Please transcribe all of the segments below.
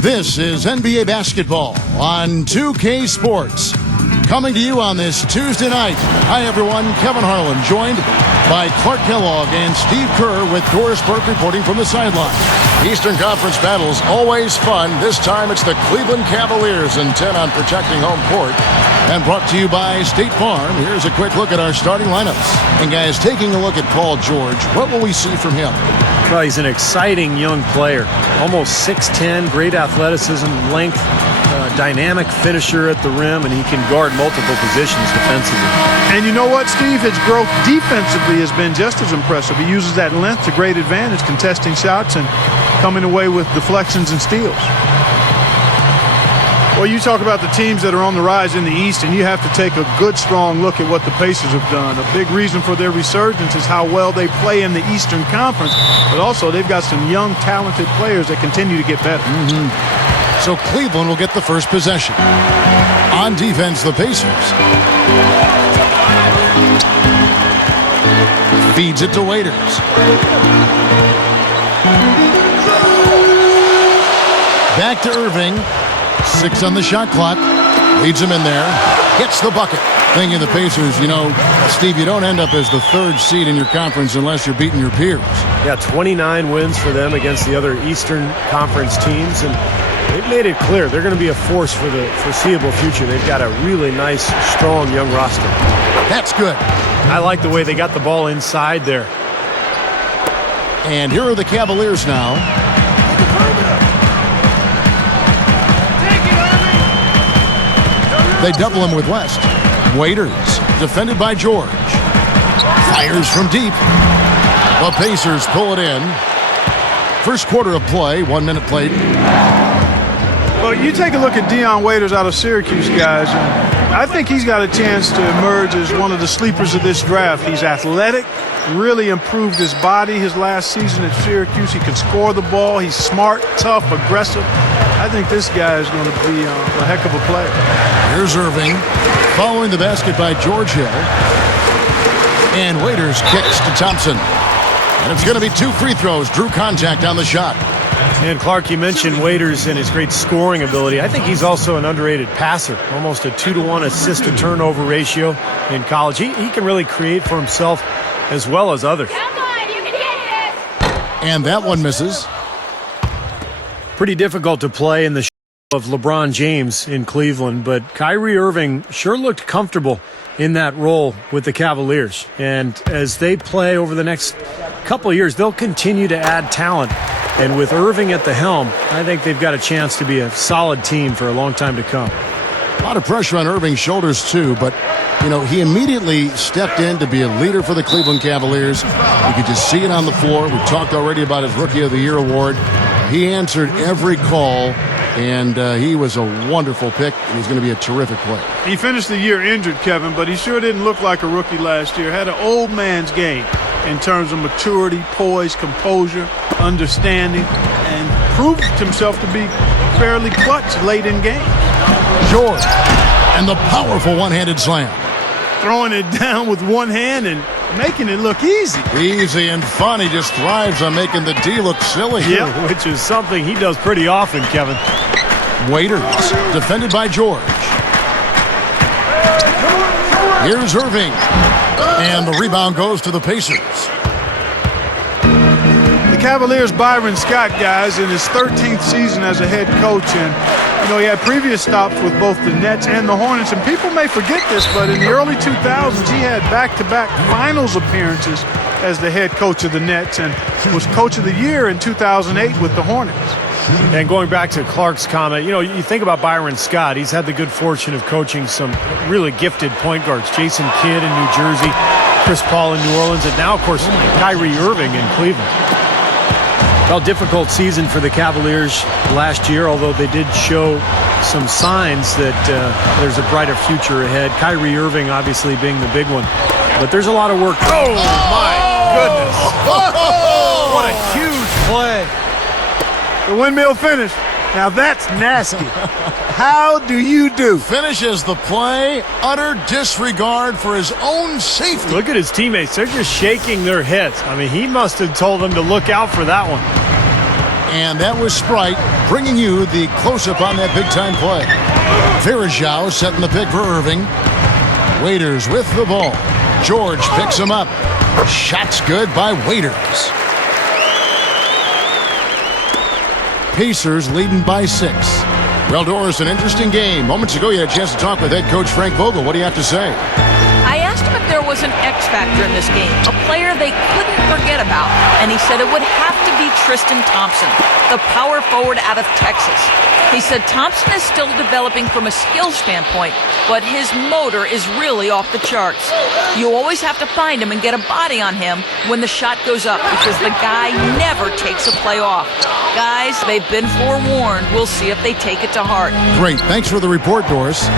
This is NBA basketball on 2K Sports. Coming to you on this Tuesday night. Hi, everyone. Kevin Harlan, joined by Clark Kellogg and Steve Kerr, with Doris Burke reporting from the sideline. Eastern Conference battles, always fun. This time it's the Cleveland Cavaliers, intent on protecting home court. And brought to you by State Farm. Here's a quick look at our starting lineups. And guys, taking a look at Paul George, what will we see from him? Well, he's an exciting young player. Almost 6'10", great athleticism, length, dynamic finisher at the rim, and he can guard multiple positions defensively. And you know what, Steve? His growth defensively has been just as impressive. He uses that length to great advantage, contesting shots and coming away with deflections and steals. Well, you talk about the teams that are on the rise in the East, and you have to take a good, strong look at what the Pacers have done. A big reason for their resurgence is how well they play in the Eastern Conference, but also they've got some young, talented players that continue to get better. So Cleveland will get the first possession. On defense, the Pacers. Feeds it to Waiters. Back to Irving. 6 on the shot clock. Leads him in there. Gets the bucket. Thinking the Pacers, you know, Steve, you don't end up as the third seed in your conference unless you're beating your peers. Yeah, 29 wins for them against the other Eastern Conference teams, and they've made it clear they're going to be a force for the foreseeable future. They've got a really nice, strong young roster. That's good. I like the way they got the ball inside there. And here are the Cavaliers now. They double him with West. Waiters, defended by George. Fires from deep. The Pacers pull it in. First quarter of play, 1 minute played. Well, you take a look at Dion Waiters out of Syracuse, guys, and I think he's got a chance to emerge as one of the sleepers of this draft. He's athletic, really improved his body his last season at Syracuse. He can score the ball. He's smart, tough, aggressive. I think this guy is going to be a heck of a player. Here's Irving, following the basket by George Hill. And Waiters kicks to Thompson. And it's going to be 2 free throws. Drew contact on the shot. And Clark, you mentioned Waiters and his great scoring ability. I think he's also an underrated passer. Almost a 2-to-1 assist-to-turnover ratio in college. He can really create for himself as well as others. Come on, you can hit this! And that one misses. Pretty difficult to play in the of LeBron James in Cleveland, but Kyrie Irving sure looked comfortable in that role with the Cavaliers. And as they play over the next couple of years, they'll continue to add talent. And with Irving at the helm, I think they've got a chance to be a solid team for a long time to come. A lot of pressure on Irving's shoulders, too, but, you know, he immediately stepped in to be a leader for the Cleveland Cavaliers. You could just see it on the floor. We talked already about his Rookie of the Year award. He answered every call, and he was a wonderful pick, and he's going to be a terrific player. He finished the year injured, Kevin, but he sure didn't look like a rookie last year. Had an old man's game in terms of maturity, poise, composure, understanding, and proved himself to be fairly clutch late in games. George, and the powerful one-handed slam. Throwing it down with one hand and making it look easy. Easy and fun. He just thrives on making the D look silly. Yeah, which is something he does pretty often, Kevin. Waiters, defended by George. Here's Irving. And the rebound goes to the Pacers. The Cavaliers' Byron Scott, guys, in his 13th season as a head coach, and you know, he had previous stops with both the Nets and the Hornets, and people may forget this, but in the early 2000s, he had back-to-back finals appearances as the head coach of the Nets and was coach of the year in 2008 with the Hornets. And going back to Clark's comment, you know, you think about Byron Scott, he's had the good fortune of coaching some really gifted point guards. Jason Kidd in New Jersey, Chris Paul in New Orleans, and now, of course, Kyrie Irving in Cleveland. Well, difficult season for the Cavaliers last year, although they did show some signs that there's a brighter future ahead. Kyrie Irving obviously being the big one. But there's a lot of work. Oh, my goodness. What a huge play. The windmill finish. Now that's nasty. How do you do? Finishes the play. Utter disregard for his own safety. Look at his teammates. They're just shaking their heads. I mean, he must have told them to look out for that one. And that was Sprite bringing you the close-up on that big-time play. Verajao setting the pick for Irving. Waiters with the ball. George picks him up. Shot's good by Waiters. Pacers leading by 6. Well, Doris, an interesting game. Moments ago, you had a chance to talk with head coach Frank Vogel. What do you have to say? I asked him if there was an X factor in this game, a player they couldn't forget about, and he said it would have to be Tristan Thompson, the power forward out of Texas. He said Thompson is still developing from a skill standpoint, but his motor is really off the charts. You always have to find him and get a body on him when the shot goes up because the guy never takes a play off. Guys, they've been forewarned. We'll see if they take it to heart. Great. Thanks for the report, Doris.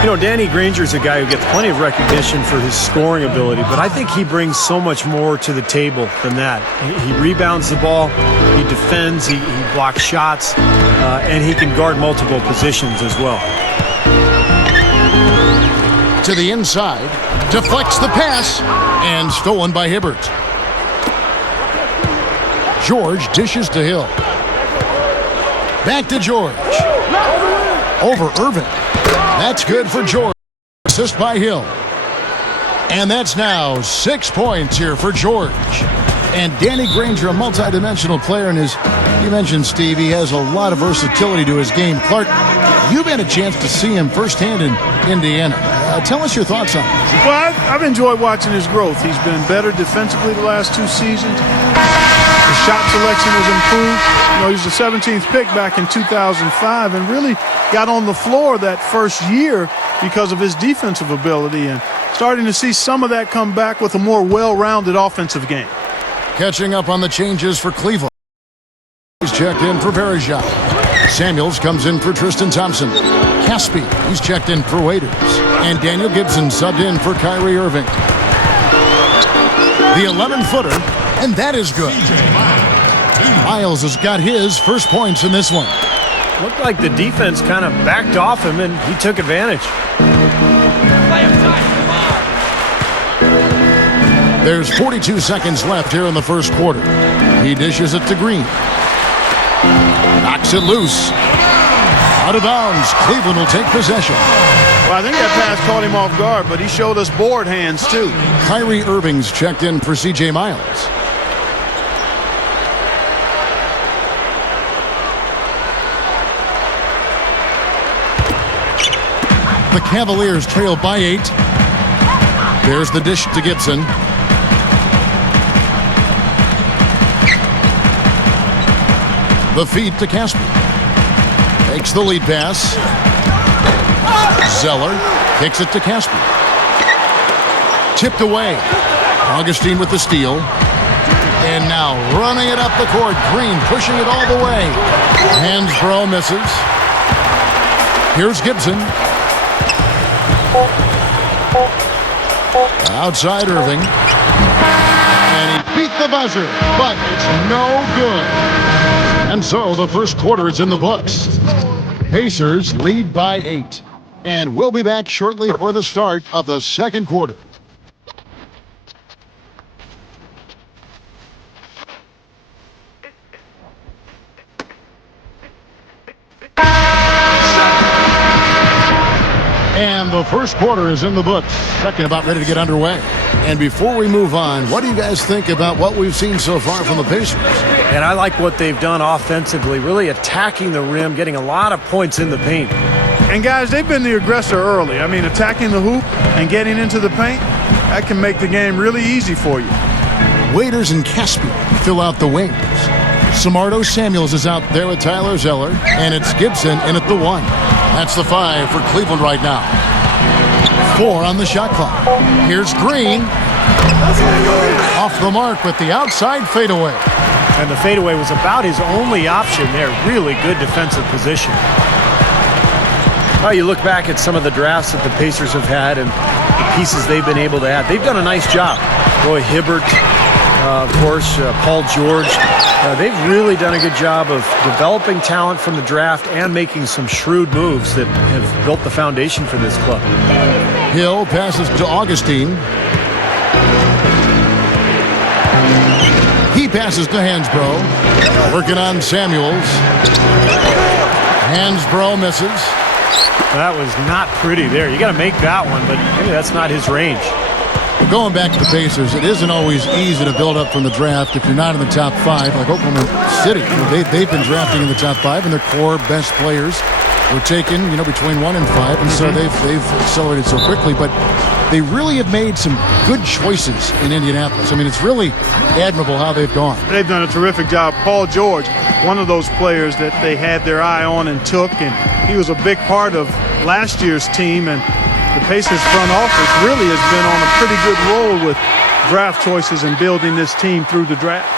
You know, Danny Granger's a guy who gets plenty of recognition for his scoring ability, but I think he brings so much more to the table than that. He rebounds the ball, he defends, he blocks shots, and he can guard multiple positions as well. To the inside, deflects the pass, and stolen by Hibbert. George dishes to Hill. Back to George. Over Irving. That's good for George. Assist by Hill. And that's now 6 points here for George. And Danny Granger, a multidimensional player, and you mentioned, Steve, he has a lot of versatility to his game. Clark, you've had a chance to see him firsthand in Indiana. Tell us your thoughts on it. Well, I've enjoyed watching his growth. He's been better defensively the last 2 seasons. His shot selection has improved. You know, he was the 17th pick back in 2005 and really got on the floor that first year because of his defensive ability, and starting to see some of that come back with a more well-rounded offensive game. Catching up on the changes for Cleveland. He's checked in for Verajao. Samuels comes in for Tristan Thompson. Caspi, he's checked in for Waiters. And Daniel Gibson subbed in for Kyrie Irving. The 11-footer, and that is good. Miles has got his first points in this one. Looked like the defense kind of backed off him, and he took advantage. There's 42 seconds left here in the first quarter. He dishes it to Green. Knocks it loose. Out of bounds. Cleveland will take possession. Well, I think that pass caught him off guard, but he showed us board hands, too. Kyrie Irving's checked in for C.J. Miles. The Cavaliers trail by 8. There's the dish to Gibson. The feed to Caspi. Takes the lead pass. Zeller kicks it to Caspi. Tipped away. Augustine with the steal. And now running it up the court. Green pushing it all the way. Hansbrough misses. Here's Gibson. Outside Irving. And he beat the buzzer, but it's no good. And so the first quarter is in the books. Pacers lead by 8. And we'll be back shortly for the start of the second quarter. And the first quarter is in the books. Second about ready to get underway. And before we move on, what do you guys think about what we've seen so far from the Pacers? And I like what they've done offensively, really attacking the rim, getting a lot of points in the paint. And, guys, they've been the aggressor early. I mean, attacking the hoop and getting into the paint, that can make the game really easy for you. Waiters and Caspi fill out the wings. Samardo Samuels is out there with Tyler Zeller, and it's Gibson in at the 1. That's the 5 for Cleveland right now. 4 on the shot clock. Here's Green. Off the mark with the outside fadeaway. And the fadeaway was about his only option there. Really good defensive position. Well, you look back at some of the drafts that the Pacers have had and the pieces they've been able to add. They've done a nice job. Roy Hibbert, of course, Paul George. They've really done a good job of developing talent from the draft and making some shrewd moves that have built the foundation for this club. Hill passes to Augustine. He passes to Hansbrough. Working on Samuels. Hansbrough misses. That was not pretty there. You got to make that one, but maybe that's not his range. Well, going back to the Pacers, it isn't always easy to build up from the draft if you're not in the top 5, like Oklahoma City. They've been drafting in the top 5, and their core best players were taken, between 1 and 5, and so they've accelerated so quickly. But they really have made some good choices in Indianapolis. I mean, it's really admirable how they've gone. They've done a terrific job. Paul George, one of those players that they had their eye on and took, and he was a big part of last year's team, and the Pacers front office really has been on a pretty good roll with draft choices and building this team through the draft.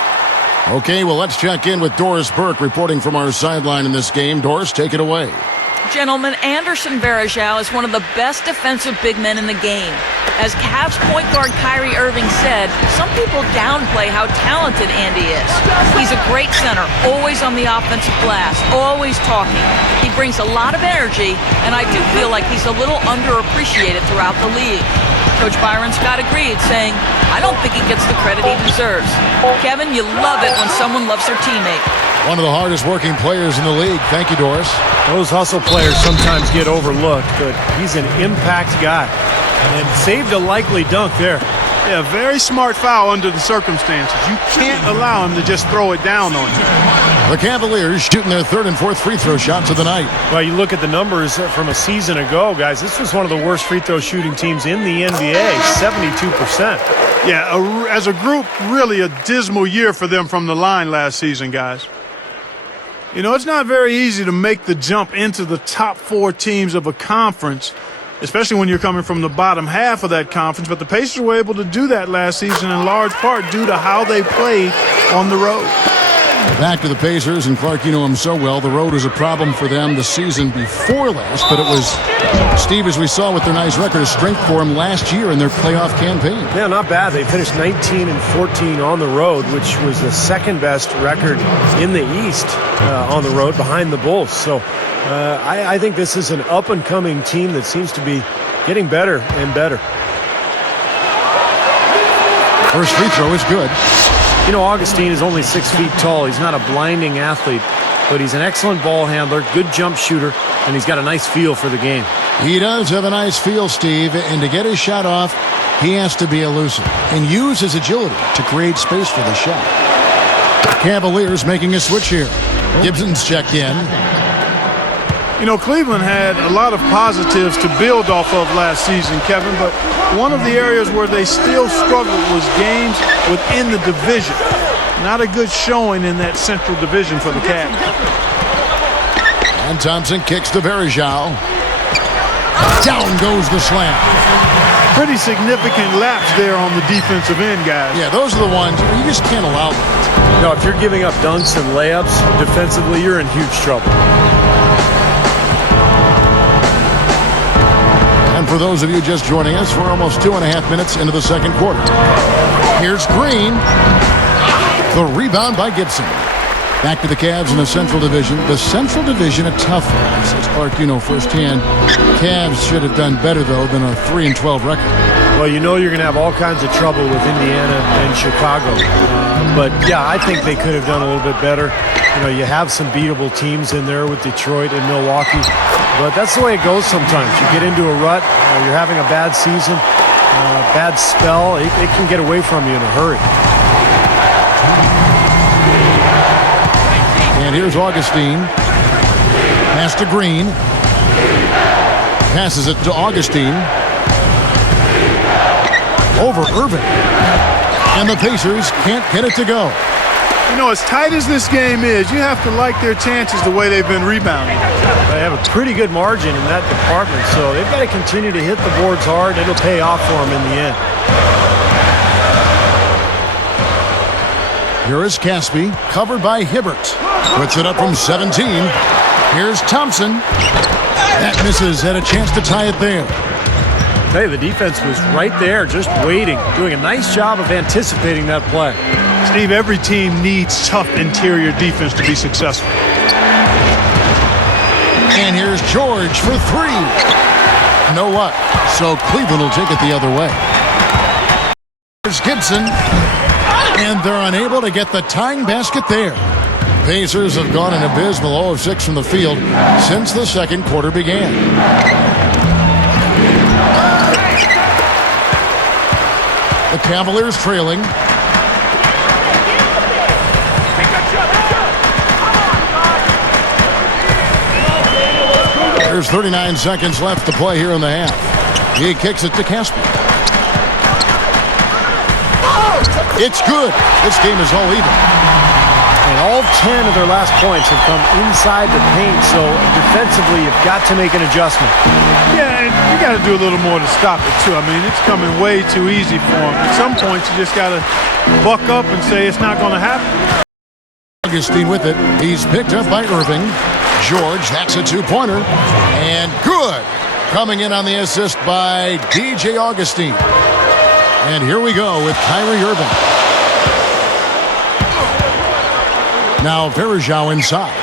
Okay, well, let's check in with Doris Burke reporting from our sideline in this game. Doris, take it away. Gentlemen, Anderson Varejao is one of the best defensive big men in the game. As Cavs point guard Kyrie Irving said, some people downplay how talented Andy is. He's a great center, always on the offensive glass, always talking. He brings a lot of energy, and I do feel like he's a little underappreciated throughout the league. Coach Byron Scott agreed, saying, I don't think he gets the credit he deserves. Kevin, you love it when someone loves their teammate. One of the hardest working players in the league. Thank you, Doris. Those hustle players sometimes get overlooked, but he's an impact guy. And saved a likely dunk there. Yeah, very smart foul under the circumstances. You can't allow him to just throw it down on you. The Cavaliers shooting their 3rd and 4th free throw shots of the night. Well, you look at the numbers from a season ago, guys. This was one of the worst free throw shooting teams in the NBA, 72%. Yeah, as a group, really a dismal year for them from the line last season, guys. It's not very easy to make the jump into the top 4 teams of a conference, especially when you're coming from the bottom half of that conference. But the Pacers were able to do that last season in large part due to how they played on the road. Back to the Pacers, and Clark, you know him so well. The road was a problem for them the season before last, but it was, Steve, as we saw with their nice record, a strength for them last year in their playoff campaign. Yeah, not bad. They finished 19 and 14 on the road, which was the 2nd best record in the East on the road behind the Bulls. So I think this is an up-and-coming team that seems to be getting better and better. First free throw is good. Augustine is only 6 feet tall. He's not a blinding athlete, but he's an excellent ball handler, good jump shooter, and he's got a nice feel for the game. He does have a nice feel, Steve, and to get his shot off, he has to be elusive and use his agility to create space for the shot. Cavaliers making a switch here. Gibson's checked in. Cleveland had a lot of positives to build off of last season, Kevin, but one of the areas where they still struggled was games within the division. Not a good showing in that Central Division for the Cavs. And Thompson kicks to Varejao. Down goes the slam. Pretty significant lapse there on the defensive end, guys. Yeah, those are the ones you just can't allow that. No, if you're giving up dunks and layups defensively, you're in huge trouble. And for those of you just joining us, we're almost 2.5 minutes into the 2nd quarter. Here's Green. The rebound by Gibson. Back to the Cavs in the Central Division. The Central Division, a tough one, says Clark, firsthand. Cavs should have done better, though, than a 3-12 record. Well, you're going to have all kinds of trouble with Indiana and Chicago. But, yeah, I think they could have done a little bit better. You have some beatable teams in there with Detroit and Milwaukee. But that's the way it goes sometimes. You get into a rut, you're having a bad season, bad spell. It can get away from you in a hurry. And here's Augustine. Pass to Green. Passes it to Augustine. Over Irving. And the Pacers can't get it to go. As tight as this game is, you have to like their chances the way they've been rebounding. They have a pretty good margin in that department, so they've got to continue to hit the boards hard. It'll pay off for them in the end. Here is Caspi, covered by Hibbert. Puts it up from 17. Here's Thompson. That misses, had a chance to tie it there. Hey, the defense was right there, just waiting, doing a nice job of anticipating that play. Steve, every team needs tough interior defense to be successful. And here's George for 3. No luck, so Cleveland will take it the other way. Here's Gibson. And they're unable to get the tying basket there. Pacers have gone an abysmal 0 of 6 from the field since the second quarter began. The Cavaliers trailing. There's 39 seconds left to play here in the half. He kicks it to Casper. It's good. This game is all even. And all 10 of their last points have come inside the paint, so defensively you've got to make an adjustment. Yeah, and you got to do a little more to stop it, too. I mean, it's coming way too easy for him. At some points, you just got to buck up and say it's not going to happen. Augustine with it. He's picked up by Irving. George, that's a two-pointer. And good. Coming in on the assist by DJ Augustine. And here we go with Kyrie Irving. Now Verajao inside.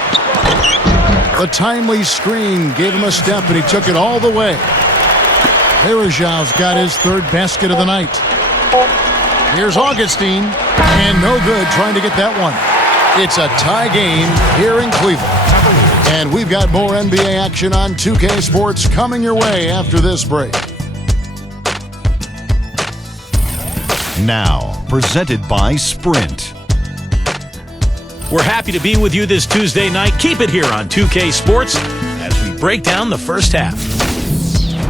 The timely screen gave him a step, and he took it all the way. Verajao's got his third basket of the night. Here's Augustine, and no good trying to get that one. It's a tie game here in Cleveland. And we've got more NBA action on 2K Sports coming your way after this break. Now, presented by Sprint. We're happy to be with you this Tuesday night. Keep it here on 2K Sports as we break down the first half.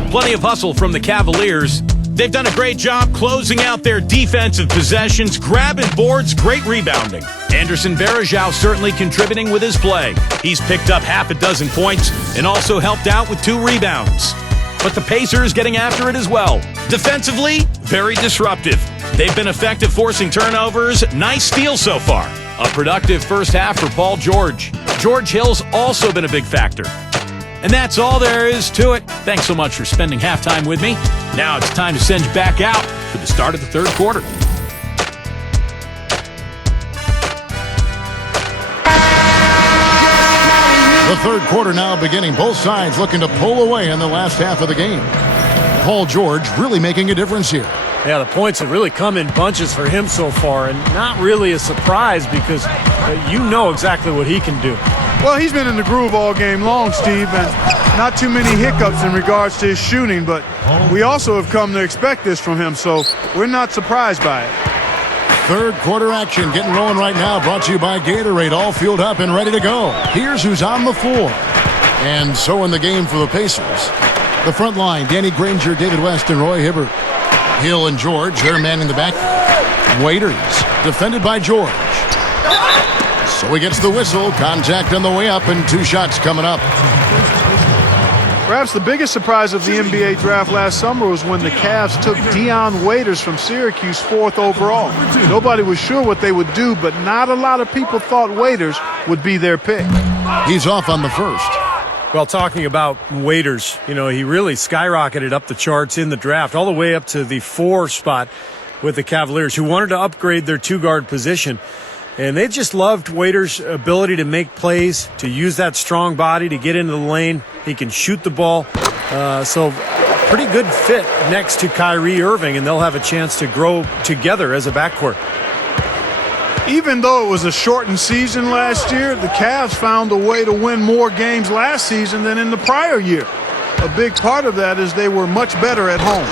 Plenty of hustle from the Cavaliers. They've done a great job closing out their defensive possessions, grabbing boards, great rebounding. Anderson Varejao certainly contributing with his play. He's picked up half a dozen points and also helped out with 2 rebounds. But the Pacers getting after it as well. Defensively, very disruptive. They've been effective forcing turnovers. Nice steal so far. A productive first half for Paul George. George Hill's also been a big factor. And that's all there is to it. Thanks so much for spending halftime with me. Now it's time to send you back out for the start of the third quarter. The third quarter now beginning. Both sides looking to pull away in the last half of the game. Paul George really making a difference here. Yeah, the points have really come in bunches for him so far, and not really a surprise because you know exactly what he can do. Well, he's been in the groove all game long, Steve, and not too many hiccups in regards to his shooting, but we also have come to expect this from him, so we're not surprised by it. Third quarter action getting rolling right now, brought to you by Gatorade, all fueled up and ready to go. Here's who's on the floor. And so in the game for the Pacers. The front line, Danny Granger, David West, and Roy Hibbert. Hill and George, they're manning the back. Waiters, defended by George. So he gets the whistle, contact on the way up, and 2 shots coming up. Perhaps the biggest surprise of the NBA draft last summer was when the Cavs took Dion Waiters from Syracuse 4th overall. Nobody was sure what they would do, but not a lot of people thought Waiters would be their pick. He's off on the first. Well, talking about Waiters, you know, he really skyrocketed up the charts in the draft, all the way up to the 4 spot with the Cavaliers, who wanted to upgrade their 2-guard position. And they just loved Waiters' ability to make plays, to use that strong body to get into the lane. He can shoot the ball. So pretty good fit next to Kyrie Irving, and they'll have a chance to grow together as a backcourt. Even though it was a shortened season last year, the Cavs found a way to win more games last season than in the prior year. A big part of that is they were much better at home.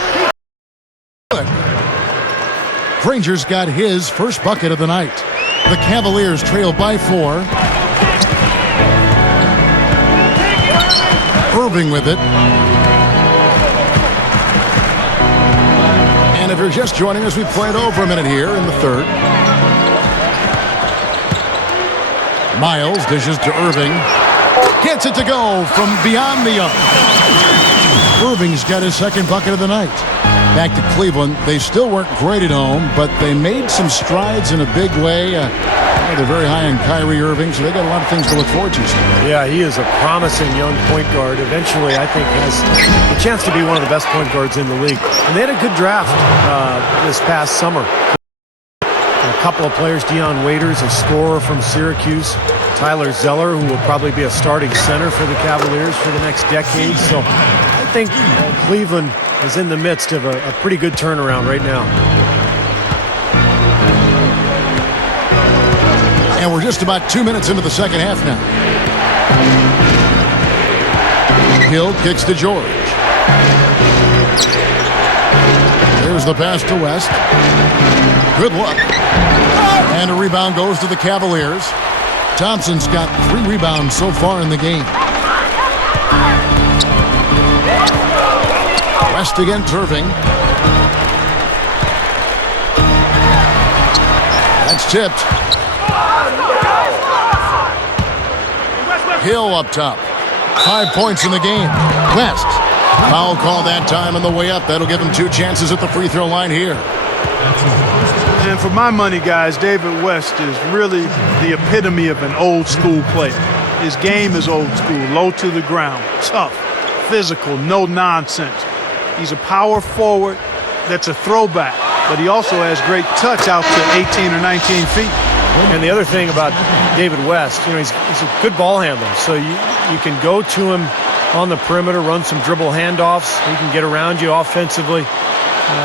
Granger's got his first bucket of the night. The Cavaliers trail by 4. Irving with it. And if you're just joining us, we played over a minute here in the third. Miles dishes to Irving. Gets it to go from beyond the arc. Irving's got his second bucket of the night. Back to Cleveland. They still weren't great at home, but they made some strides in a big way. They're very high on Kyrie Irving, so they got a lot of things to look forward to. Yeah, he is a promising young point guard. Eventually, I think, has a chance to be one of the best point guards in the league. And they had a good draft this past summer. A couple of players, Dion Waiters, a scorer from Syracuse, Tyler Zeller, who will probably be a starting center for the Cavaliers for the next decade. So I think Cleveland is in the midst of a pretty good turnaround right now. And we're just about 2 minutes into the second half now. Hill kicks to George. There's the pass to West. Good luck. And a rebound goes to the Cavaliers. Thompson's got 3 rebounds so far in the game. West against Irving. That's tipped. Hill up top. 5 points in the game. West. Foul call that time on the way up. That'll give him 2 chances at the free throw line here. And for my money, guys, David West is really the epitome of an old school player. His game is old school, low to the ground, tough, physical, no nonsense. He's a power forward that's a throwback, but he also has great touch out to 18 or 19 feet. And the other thing about David West, he's a good ball handler. So you can go to him on the perimeter, run some dribble handoffs. He can get around you offensively.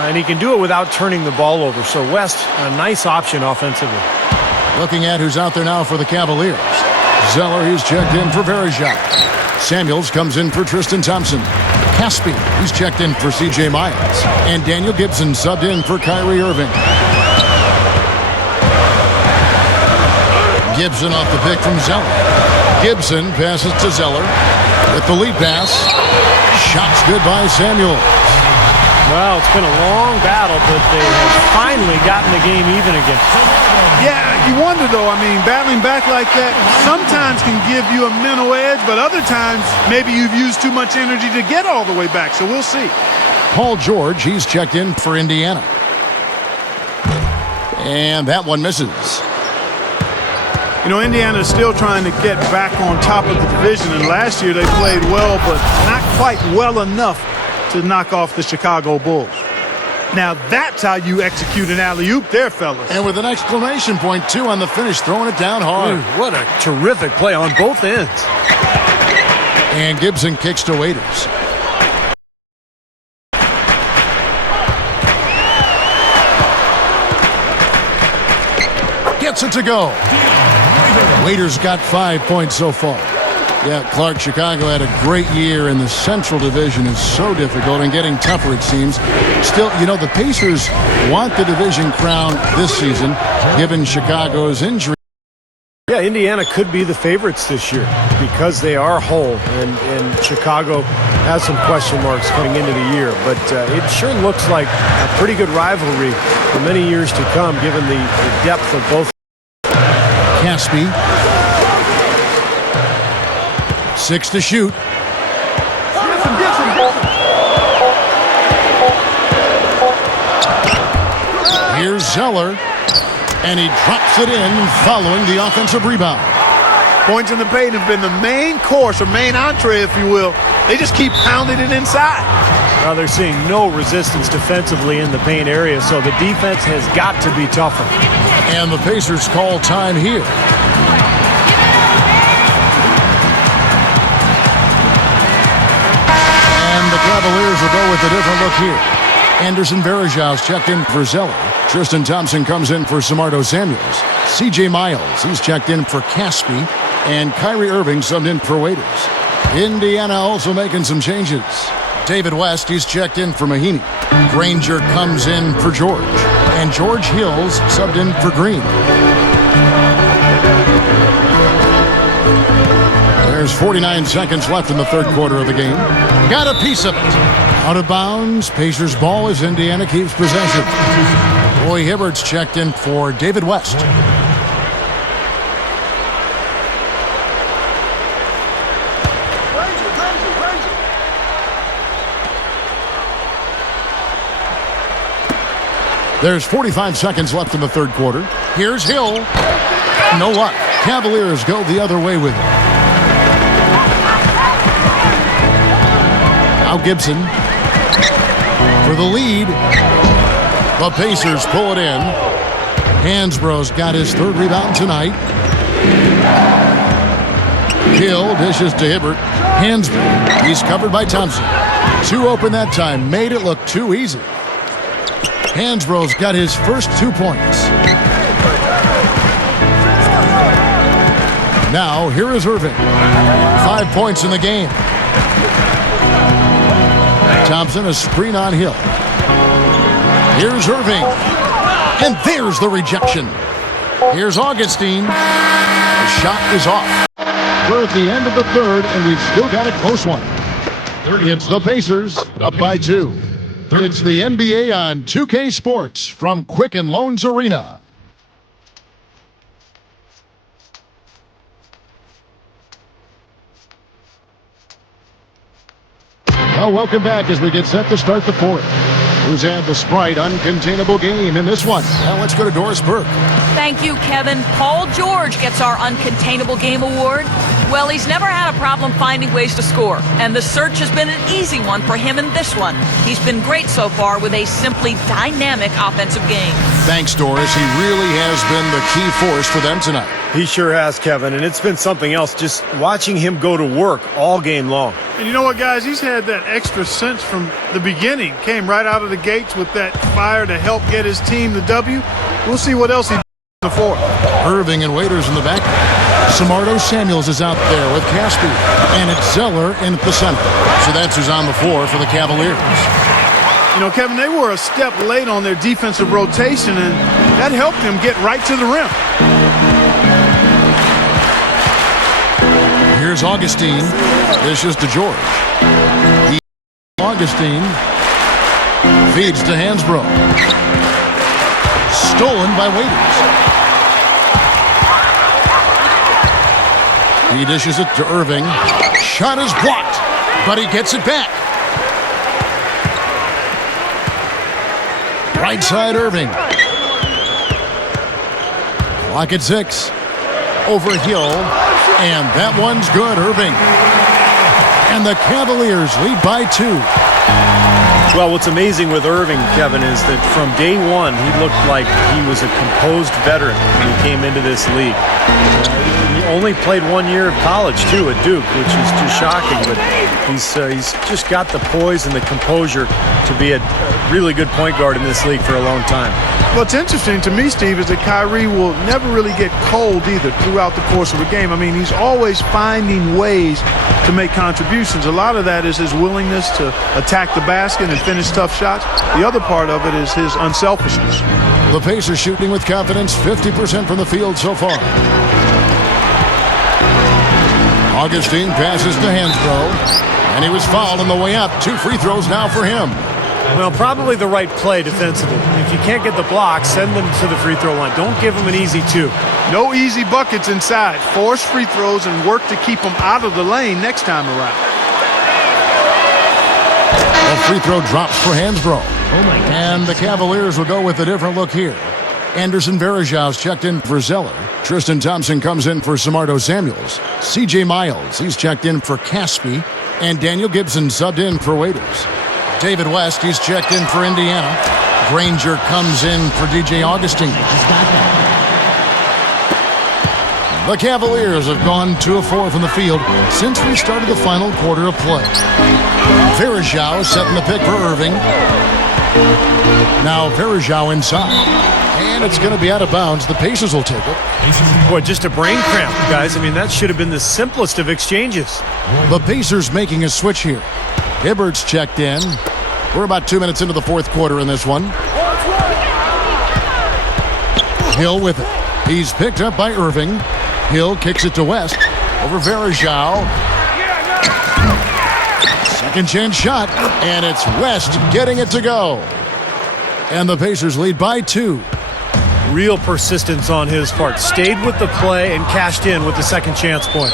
And he can do it without turning the ball over. So West, a nice option offensively. Looking at who's out there now for the Cavaliers. Zeller, he's checked in for Verejao. Samuels comes in for Tristan Thompson. Caspi, he's checked in for C.J. Miles. And Daniel Gibson subbed in for Kyrie Irving. Gibson off the pick from Zeller. Gibson passes to Zeller. With the lead pass. Shots good by Samuel. Well, it's been a long battle, but they have finally gotten the game even again. Yeah, you wonder, though, battling back like that sometimes can give you a mental edge, but other times maybe you've used too much energy to get all the way back, so we'll see. Paul George, he's checked in for Indiana. And that one misses. Indiana is still trying to get back on top of the division, and last year they played well, but not quite well enough to knock off the Chicago Bulls. Now that's how you execute an alley-oop there, fellas. And with an exclamation point, too, on the finish, throwing it down hard. What a terrific play on both ends. And Gibson kicks to Waiters. Gets it to go. Waiters got 5 points so far. Yeah, Clark, Chicago had a great year, and the Central Division is so difficult and getting tougher, it seems. Still, the Pacers want the division crown this season, given Chicago's injury. Yeah, Indiana could be the favorites this year because they are whole, and Chicago has some question marks coming into the year. But it sure looks like a pretty good rivalry for many years to come, given the depth of both. Caspi. 6 to shoot. Here's Zeller. And he drops it in following the offensive rebound. Points in the paint have been the main course, or main entree, if you will. They just keep pounding it inside. Well, they're seeing no resistance defensively in the paint area, so the defense has got to be tougher. And the Pacers call time here. And the Cavaliers will go with a different look here. Anderson Varejau's checked in for Zeller. Tristan Thompson comes in for Samardo Samuels. C.J. Miles, he's checked in for Caspi. And Kyrie Irving subbed in for Waiters. Indiana also making some changes. David West, he's checked in for Mahinmi. Granger comes in for George. And George Hills subbed in for Green. There's 49 seconds left in the third quarter of the game. Got a piece of it. Out of bounds. Pacers ball as Indiana keeps possession. Roy Hibbert's checked in for David West. There's 45 seconds left in the third quarter. Here's Hill. No luck. Cavaliers go the other way with it. Now Gibson for the lead. The Pacers pull it in. Hansbrough's got his third rebound tonight. Hill dishes to Hibbert. Hansbrough, he's covered by Thompson. 2 open that time, made it look too easy. Hansbrough's got his first 2 points. Now, here is Irving. 5 points in the game. Thompson, a screen on Hill. Here's Irving. And there's the rejection. Here's Augustine. The shot is off. We're at the end of the third, and we've still got a close one. It's the Pacers up by 2. It's the NBA on 2K Sports from Quicken Loans Arena. Well, welcome back as we get set to start the fourth. Who's had the Sprite uncontainable game in this one? Well, let's go to Doris Burke. Thank you, Kevin. Paul George gets our Uncontainable Game award. Well, he's never had a problem finding ways to score, and the search has been an easy one for him in this one. He's been great so far with a simply dynamic offensive game. Thanks, Doris. He really has been the key force for them tonight. He sure has, Kevin, and it's been something else just watching him go to work all game long. And you know what, guys? He's had that extra sense from the beginning. Came right out of the gates with that fire to help get his team the W. We'll see what else he does in the fourth. Irving and Waiters in the back. Samardo Samuels is out there with Caspi. And it's Zeller in the center. So that's who's on the floor for the Cavaliers. You know, Kevin, they were a step late on their defensive rotation, and that helped them get right to the rim. Here's Augustine. Dishes to George. Augustine feeds to Hansbrough. Stolen by Waiters. He dishes it to Irving. Shot is blocked, but he gets it back. Right side Irving. Clock at 6. Over Hill. And that one's good, Irving. And the Cavaliers lead by 2. Well, what's amazing with Irving, Kevin, is that from day one, he looked like he was a composed veteran when he came into this league. He only played 1 year of college, too, at Duke, which is too shocking. But he's just got the poise and the composure to be a really good point guard in this league for a long time. What's interesting to me, Steve, is that Kyrie will never really get cold either throughout the course of a game. I mean, he's always finding ways to make contributions. A lot of that is his willingness to attack the basket and finish tough shots. The other part of it is his unselfishness. The Pacers shooting with confidence, 50% from the field so far. Augustine passes to Hansbrough, and he was fouled on the way up. 2 free throws now for him. Well, probably the right play defensively. If you can't get the block, send them to the free throw line. Don't give them an easy 2. No easy buckets inside. Force free throws and work to keep them out of the lane next time around. A free throw drops for Hansbrough. And the Cavaliers will go with a different look here. Anderson Varejau's checked in for Zeller. Tristan Thompson comes in for Samardo Samuels. C.J. Miles, he's checked in for Caspi. And Daniel Gibson subbed in for Waiters. David West, he's checked in for Indiana. Granger comes in for DJ Augustine. The Cavaliers have gone 2 of 4 from the field since we started the final quarter of play. Varejao setting the pick for Irving. Now Varejao inside. And it's going to be out of bounds. The Pacers will take it. Boy, just a brain cramp, guys. I mean, that should have been the simplest of exchanges. The Pacers making a switch here. Hibbert's checked in. We're about 2 minutes into the fourth quarter in this one. Hill with it. He's picked up by Irving. Hill kicks it to West. Over Varejao. Second chance shot. And it's West getting it to go. And the Pacers lead by 2. Real persistence on his part. Stayed with the play and cashed in with the second chance points.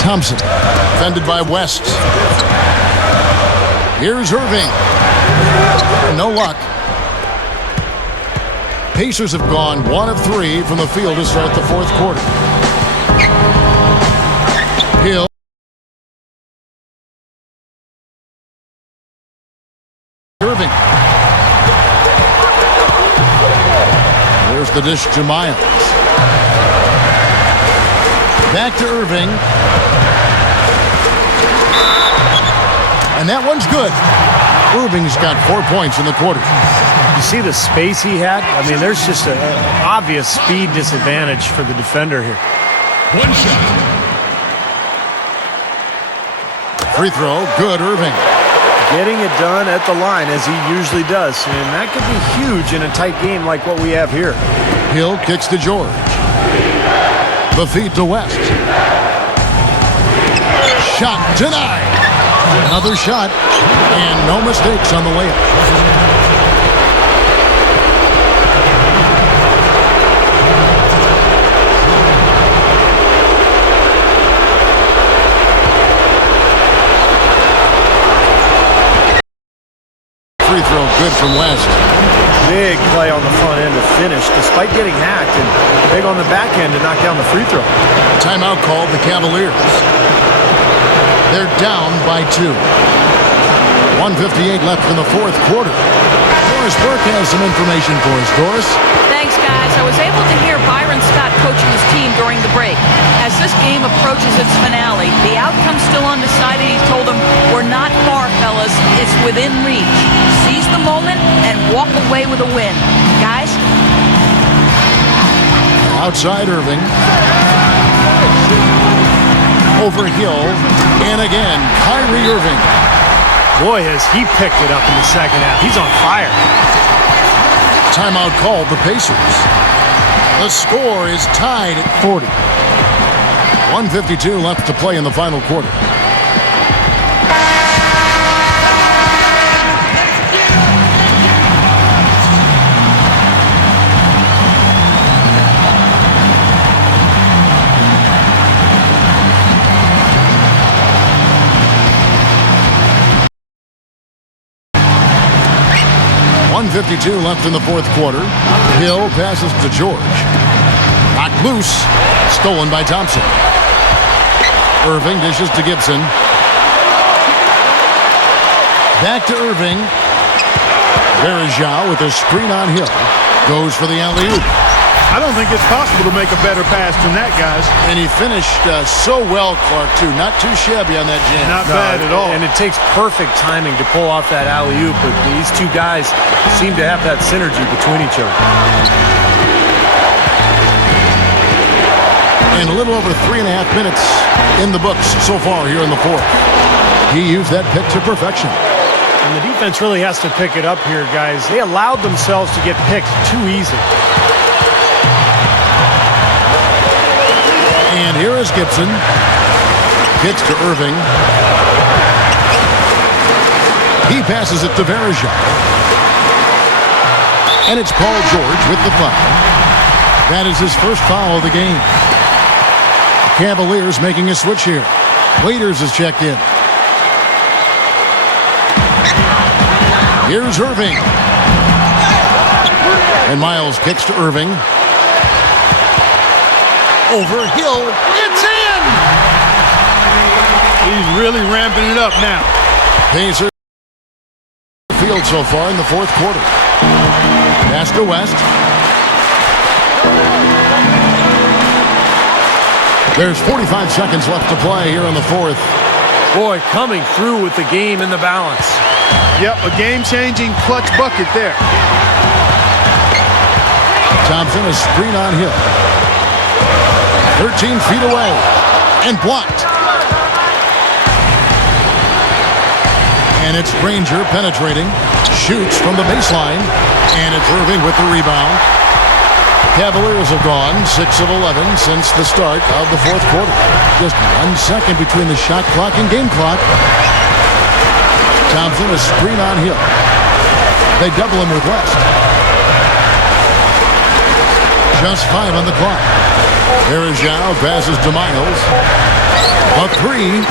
Thompson, defended by West. Here's Irving. No luck. Pacers have gone 1 of 3 from the field to start the fourth quarter. Hill. Irving. There's the dish to Miles. Back to Irving. And that one's good. Irving's got 4 points in the quarter. You see the space he had? I mean, there's just an obvious speed disadvantage for the defender here. One shot. Free throw, good, Irving. Getting it done at the line as he usually does, and that could be huge in a tight game like what we have here. Hill kicks to George. The feed to West. Shot denied. Another shot, and no mistakes on the layup. Free throw good from West. Big play on the front end to finish, despite getting hacked, and big on the back end to knock down the free throw. Timeout called the Cavaliers. They're down by 2. 1:58 left in the fourth quarter. Doris Burke has some information for us. Doris? Thanks, guys. I was able to hear Byron Scott coaching his team during the break. As this game approaches its finale, the outcome's still undecided. He told them, "We're not far, fellas. It's within reach. Seize the moment and walk away with a win." Guys? Outside Irving. Over Hill. And again, Kyrie Irving. Boy, has he picked it up in the second half. He's on fire. Timeout called the Pacers. The score is tied at 40. 1:52 left to play in the final quarter. .52 left in the fourth quarter. Hill passes to George. Knocked loose. Stolen by Thompson. Irving dishes to Gibson. Back to Irving. Verajao with a screen on Hill. Goes for the alley-oop. I don't think it's possible to make a better pass than that, guys. And he finished so well, Clark, too. Not too shabby on that jam. Not bad at all. And it takes perfect timing to pull off that alley-oop, but these two guys seem to have that synergy between each other. And a little over 3.5 minutes in the books so far here in the fourth. He used that pick to perfection. And the defense really has to pick it up here, guys. They allowed themselves to get picked too easy. And here is Gibson. Gets to Irving. He passes it to Verajao. And it's Paul George with the foul. That is his first foul of the game. The Cavaliers making a switch here. Waiters has checked in. Here's Irving. And Miles kicks to Irving. Over Hill. It's in! He's really ramping it up now. Pacers field so far in the fourth quarter. Pass to West. There's 45 seconds left to play here in the fourth. Boy, coming through with the game in the balance. Yep, a game-changing clutch bucket there. Thompson is screen on Hill. 13 feet away and blocked. And it's Granger penetrating. Shoots from the baseline. And it's Irving with the rebound. Cavaliers have gone 6 of 11 since the start of the fourth quarter. Just 1 second between the shot clock and game clock. Thompson is screen on Hill. They double him with West. Just 5 on the clock. Verajao passes to Miles. A 3.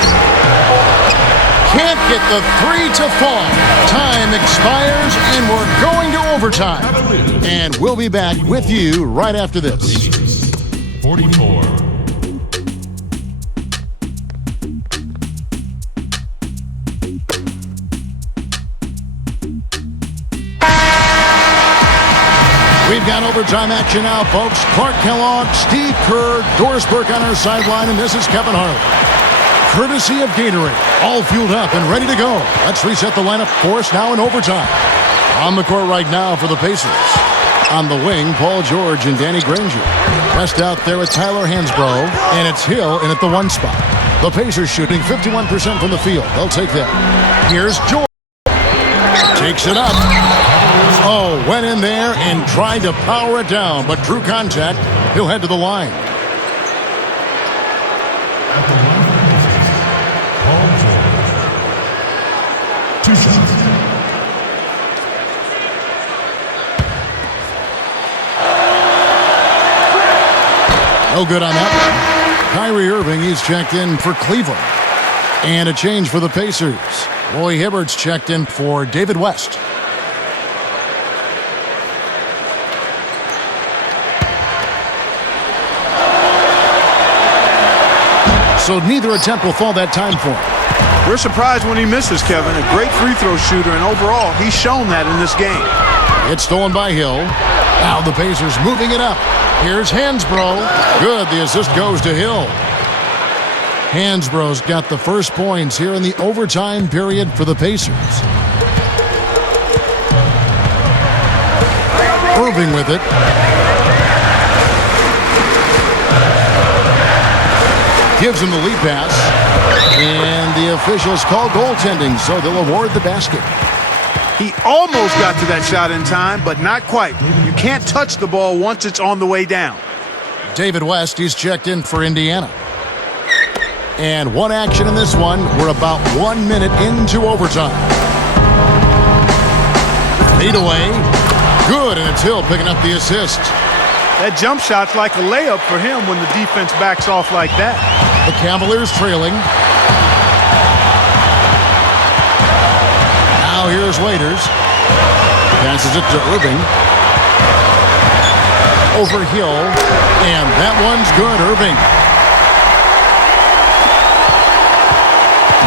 Can't get the 3 to fall. Time expires, and we're going to overtime. And we'll be back with you right after this. 44. We've got overtime action now, folks. Clark Kellogg, Steve Kerr, Doris Burke on our sideline, and this is Kevin Harlan. Courtesy of Gatorade, all fueled up and ready to go. Let's reset the lineup for us now in overtime. On the court right now for the Pacers. On the wing, Paul George and Danny Granger. West out there with Tyler Hansbrough, and it's Hill in at the 1 spot. The Pacers shooting 51% from the field. They'll take that. Here's George. Takes it up. Oh, went in there and tried to power it down, but drew contact. He'll head to the line. Two shots. No good on that one. Kyrie Irving, he's checked in for Cleveland. And a change for the Pacers. Roy Hibbert's checked in for David West. So neither attempt will fall that time for him. We're surprised when he misses, Kevin. A great free throw shooter, and overall, he's shown that in this game. It's stolen by Hill. Now the Pacers moving it up. Here's Hansbrough. Good. The assist goes to Hill. Hansbrough's got the first points here in the overtime period for the Pacers. Irving with it. Gives him the lead pass. And the officials call goaltending, so they'll award the basket. He almost got to that shot in time, but not quite. You can't touch the ball once it's on the way down. David West, he's checked in for Indiana. And one action in this one. We're about 1 minute into overtime. Lead away. Good, and it's Hill picking up the assist. That jump shot's like a layup for him when the defense backs off like that. The Cavaliers trailing. Now here's Waiters. Passes it to Irving. Over Hill. And that one's good, Irving.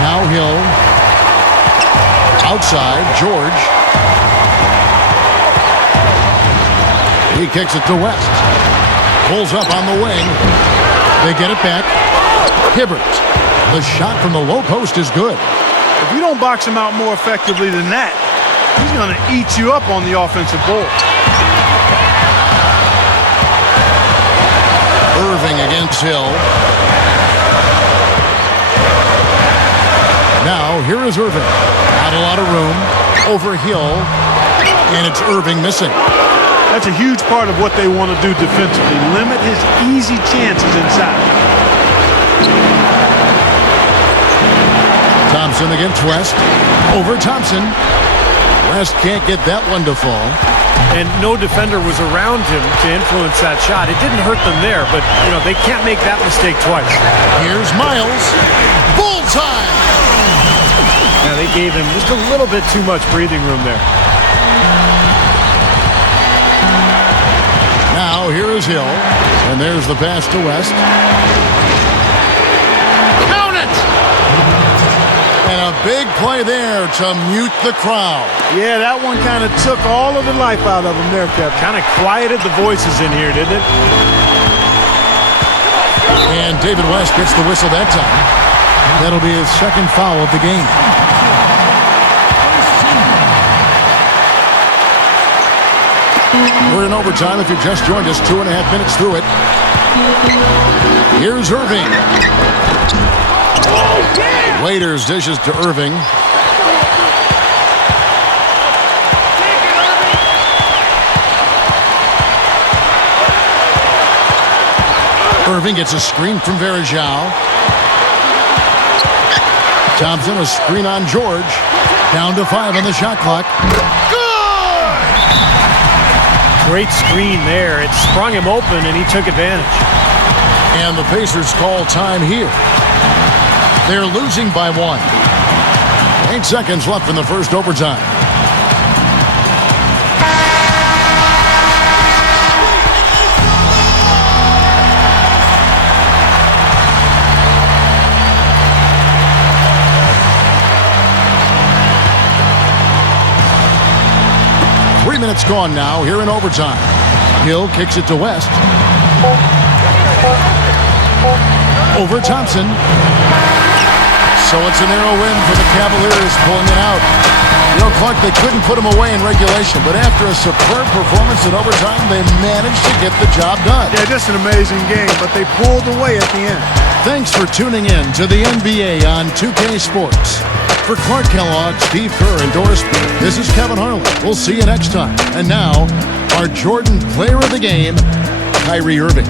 Now Hill. Outside, George. He kicks it to West. Pulls up on the wing. They get it back. Hibbert. The shot from the low post is good. If you don't box him out more effectively than that, he's going to eat you up on the offensive board. Irving against Hill. Now, here is Irving. Not a lot of room. Over Hill. And it's Irving missing. That's a huge part of what they want to do defensively. Limit his easy chances inside. Thompson against West. Over Thompson. West can't get that one to fall. And no defender was around him to influence that shot. It didn't hurt them there, but, they can't make that mistake twice. Here's Miles. Bullseye! Now, they gave him just a little bit too much breathing room there. Now, here is Hill. And there's the pass to West. Count it! And a big play there to mute the crowd. Yeah, that one kind of took all of the life out of him there, Kevin. Kind of quieted the voices in here, didn't it? And David West gets the whistle that time. That'll be his second foul of the game. We're in overtime. If you just joined us, 2.5 minutes through it. Here's Irving. Waiters dishes to Irving. Irving gets a screen from Varejao. Thompson, a screen on George. Down to 5 on the shot clock. Great screen there. It sprung him open, and he took advantage. And the Pacers call time here. They're losing by 1. 8 seconds left in the first overtime. Minutes gone now here in overtime. Hill kicks it to West. Over Thompson. So it's a narrow win for the Cavaliers, pulling it out. You know, Clark, they couldn't put them away in regulation, but after a superb performance in overtime, they managed to get the job done. Yeah, just an amazing game, but they pulled away at the end. Thanks for tuning in to the NBA on 2K Sports. For Clark Kellogg, Steve Kerr, and Doris Burke, this is Kevin Harlan. We'll see you next time. And now, our Jordan Player of the Game, Kyrie Irving.